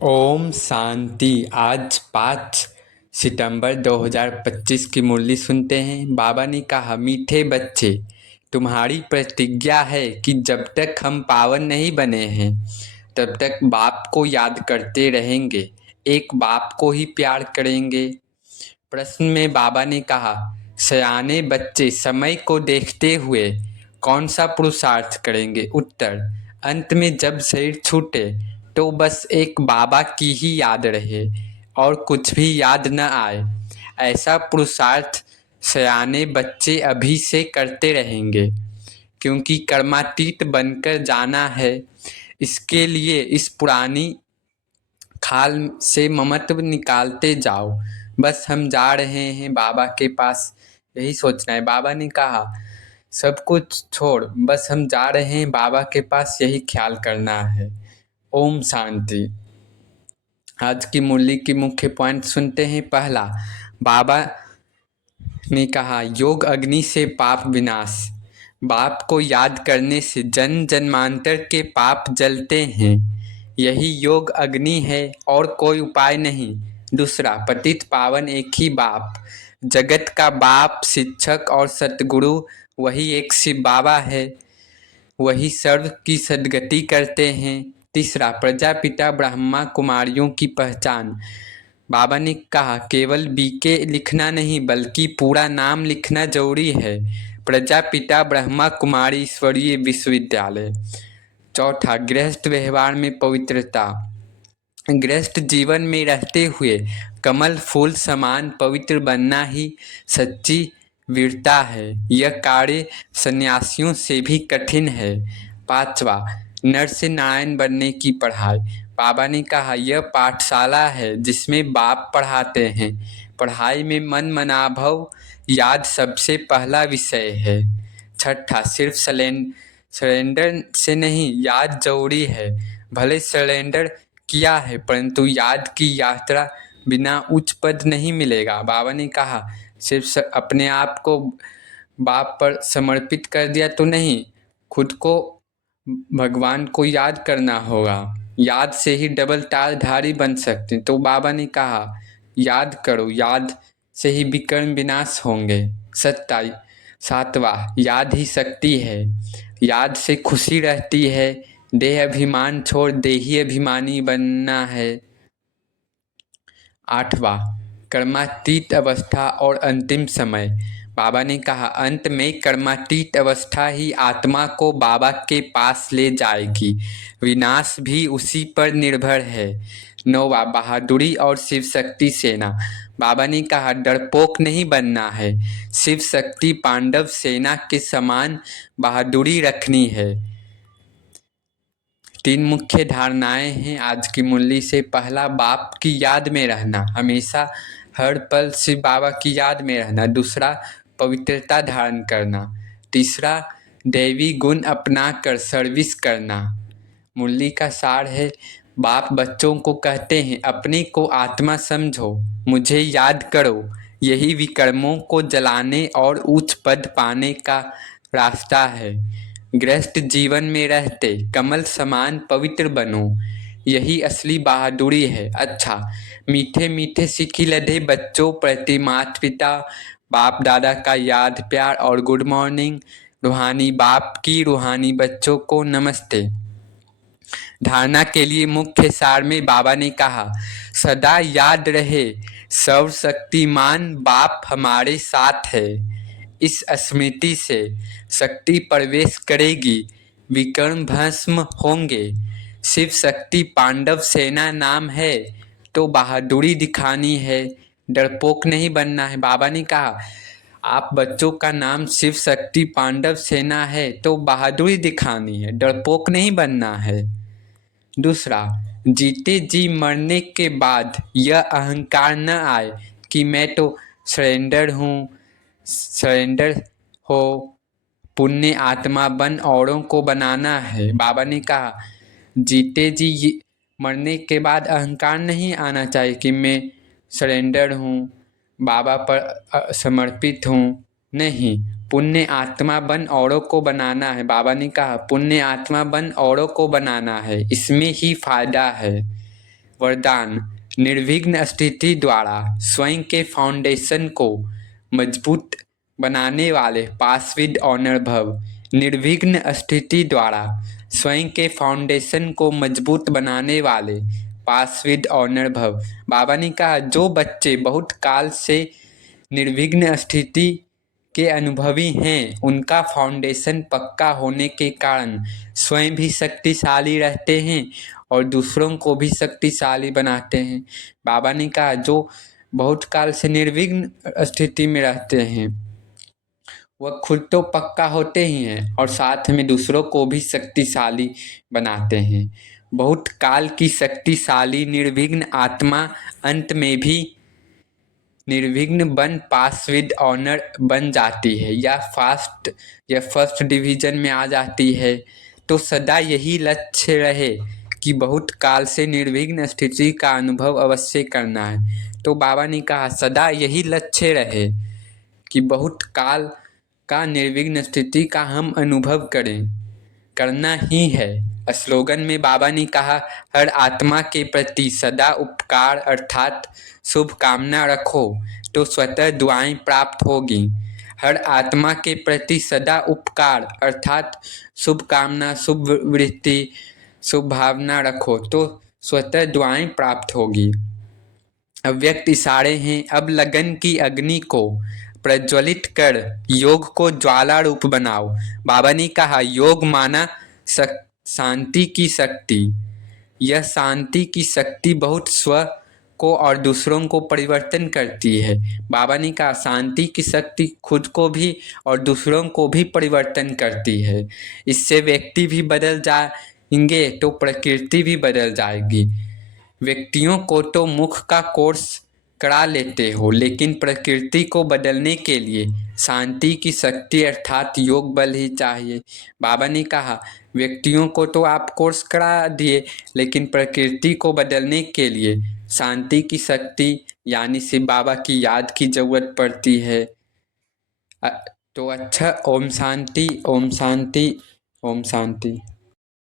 ओम शांति। आज 5 सितंबर 2025 की मुरली सुनते हैं। बाबा ने कहा, मीठे बच्चे, तुम्हारी प्रतिज्ञा है कि जब तक हम पावन नहीं बने हैं तब तक बाप को याद करते रहेंगे, एक बाप को ही प्यार करेंगे। प्रश्न में बाबा ने कहा, सयाने बच्चे समय को देखते हुए कौन सा पुरुषार्थ करेंगे? उत्तर, अंत में जब शरीर छूटे तो बस एक बाबा की ही याद रहे और कुछ भी याद न आए। ऐसा पुरुषार्थ सयाने बच्चे अभी से करते रहेंगे, क्योंकि कर्मातीत बनकर जाना है। इसके लिए इस पुरानी खाल से ममत्व निकालते जाओ। बस हम जा रहे हैं बाबा के पास, यही सोचना है। बाबा ने कहा, सब कुछ छोड़, बस हम जा रहे हैं बाबा के पास, यही ख्याल करना है। ओम शांति। आज की मुरली की मुख्य पॉइंट सुनते हैं। पहला, बाबा ने कहा, योग अग्नि से पाप विनाश। बाप को याद करने से जन्म जन्मांतर के पाप जलते हैं, यही योग अग्नि है और कोई उपाय नहीं। दूसरा, पतित पावन एक ही बाप, जगत का बाप, शिक्षक और सतगुरु वही एक शिव बाबा है, वही सर्व की सद्गति करते हैं। तीसरा, प्रजापिता ब्रह्मा कुमारियों की पहचान। बाबा ने कहा, केवल बीके लिखना नहीं बल्कि पूरा नाम लिखना जरूरी है। प्रजापिता ब्रह्मा कुमारी ईश्वरीय विश्वविद्यालय। चौथा, गृहस्थ व्यवहार में पवित्रता। गृहस्थ जीवन में रहते हुए कमल फूल समान पवित्र बनना ही सच्ची वीरता है। यह कार्य सन्यासियों से भी कठिन है। पांचवा, नर से नारायण बनने की पढ़ाई। बाबा ने कहा, यह पाठशाला है जिसमें बाप पढ़ाते हैं। पढ़ाई में मन मनाभव याद सबसे पहला विषय है। छठा, सिर्फ सरेंडर से नहीं, याद जरूरी है। भले सरेंडर किया है परंतु याद की यात्रा बिना उच्च पद नहीं मिलेगा। बाबा ने कहा, सिर्फ अपने आप को बाप पर समर्पित कर दिया तो नहीं, खुद को भगवान को याद करना होगा। याद से ही डबल तारधारी बन सकते। तो बाबा ने कहा, याद करो, याद से ही विकर्म विनाश होंगे। सातवां, याद ही शक्ति है, याद से खुशी रहती है। देह अभिमान छोड़ देही अभिमानी बनना है। आठवां, कर्मातीत अवस्था और अंतिम समय। बाबा ने कहा, अंत में कर्मातीत अवस्था ही आत्मा को बाबा के पास ले जाएगी, विनाश भी उसी पर निर्भर है। नौवां, बहादुरी और शिव शक्ति सेना। बाबा ने कहा, डरपोक नहीं बनना है, शिव शक्ति पांडव सेना के समान बहादुरी रखनी है। 3 मुख्य धारणाएं हैं आज की मुरली से। पहला, बाप की याद में रहना, हमेशा हर पल शिव बाबा की याद में रहना। दूसरा, पवित्रता धारण करना। तीसरा, दैवी गुण अपना कर सर्विस करना। मुरली का सार है, बाप बच्चों को कहते हैं, अपने को आत्मा समझो, मुझे याद करो, यही विकर्मों को जलाने और उच्च पद पाने का रास्ता है। गृहस्थ जीवन में रहते कमल समान पवित्र बनो, यही असली बहादुरी है। अच्छा, मीठे मीठे सिक्की लदे बच्चों प्रति माता पिता बाप दादा का याद प्यार और गुड मॉर्निंग। रूहानी बाप की रूहानी बच्चों को नमस्ते। धारणा के लिए मुख्य सार में बाबा ने कहा, सदा याद रहे सर्वशक्तिमान बाप हमारे साथ है। इस स्मृति से शक्ति प्रवेश करेगी, विकर्म भस्म होंगे। शिव शक्ति पांडव सेना नाम है तो बहादुरी दिखानी है, डरपोक नहीं बनना है। बाबा ने कहा, आप बच्चों का नाम शिव शक्ति पांडव सेना है तो बहादुरी दिखानी है, डरपोक नहीं बनना है। दूसरा, जीते जी मरने के बाद यह अहंकार न आए कि मैं तो सरेंडर हूँ, सरेंडर हो, पुण्य आत्मा बन औरों को बनाना है। बाबा ने कहा, जीते जी मरने के बाद अहंकार नहीं आना चाहिए कि मैं सरेंडर हूँ, बाबा पर समर्पित हूँ। नहीं, पुण्य आत्मा बन औरों को बनाना है। बाबा ने कहा, पुण्य आत्मा बन औरों को बनाना है, इसमें ही फायदा है। वरदान निर्विघ्न स्थिति द्वारा स्वयं के फाउंडेशन को मजबूत बनाने वाले पास विद ऑनर भव। निर्विघ्न स्थिति द्वारा स्वयं के फाउंडेशन को मजबूत बनाने वाले पास विद ऑनर भव। बाबा ने कहा जो बच्चे बहुत काल से निर्विघ्न स्थिति के अनुभवी हैं उनका फाउंडेशन पक्का होने के कारण स्वयं भी शक्तिशाली रहते हैं और दूसरों को भी शक्तिशाली बनाते हैं। बाबा ने कहा जो बहुत काल से निर्विघ्न स्थिति में रहते हैं वह खुद तो पक्का होते ही हैं और साथ में दूसरों को भी शक्तिशाली बनाते हैं। बहुत काल की शक्तिशाली निर्विघ्न आत्मा अंत में भी निर्विघ्न बन पास विद ऑनर बन जाती है या फर्स्ट डिवीजन में आ जाती है। तो सदा यही लक्ष्य रहे कि बहुत काल से निर्विघ्न स्थिति का अनुभव अवश्य करना है। तो बाबा ने कहा सदा यही लक्ष्य रहे कि बहुत काल का निर्विघ्न स्थिति का हम अनुभव करना ही है। स्लोगन में बाबा ने कहा हर आत्मा के प्रति सदा उपकार अर्थात शुभकामना रखो तो स्वतः दुआएं प्राप्त होगी। हर आत्मा के प्रति सदा उपकार अर्थात शुभकामना शुभ वृत्ति शुभ भावना रखो तो स्वतः दुआएं प्राप्त होगी। अव्यक्त इशारे हैं अब लगन की अग्नि को प्रज्वलित कर योग को ज्वाला रूप बनाओ। बाबा ने कहा योग माना शांति की शक्ति। यह शांति की शक्ति बहुत स्व को और दूसरों को परिवर्तन करती है। बाबा ने कहा शांति की शक्ति खुद को भी और दूसरों को भी परिवर्तन करती है। इससे व्यक्ति भी बदल जाएंगे तो प्रकृति भी बदल जाएगी। व्यक्तियों को तो मुख का कोर्स करा लेते हो लेकिन प्रकृति को बदलने के लिए शांति की शक्ति अर्थात योग बल ही चाहिए। बाबा ने कहा व्यक्तियों को तो आप कोर्स करा दिए लेकिन प्रकृति को बदलने के लिए शांति की शक्ति यानी शिव बाबा की याद की जरूरत पड़ती है। तो अच्छा ओम शांति ओम शांति ओम शांति।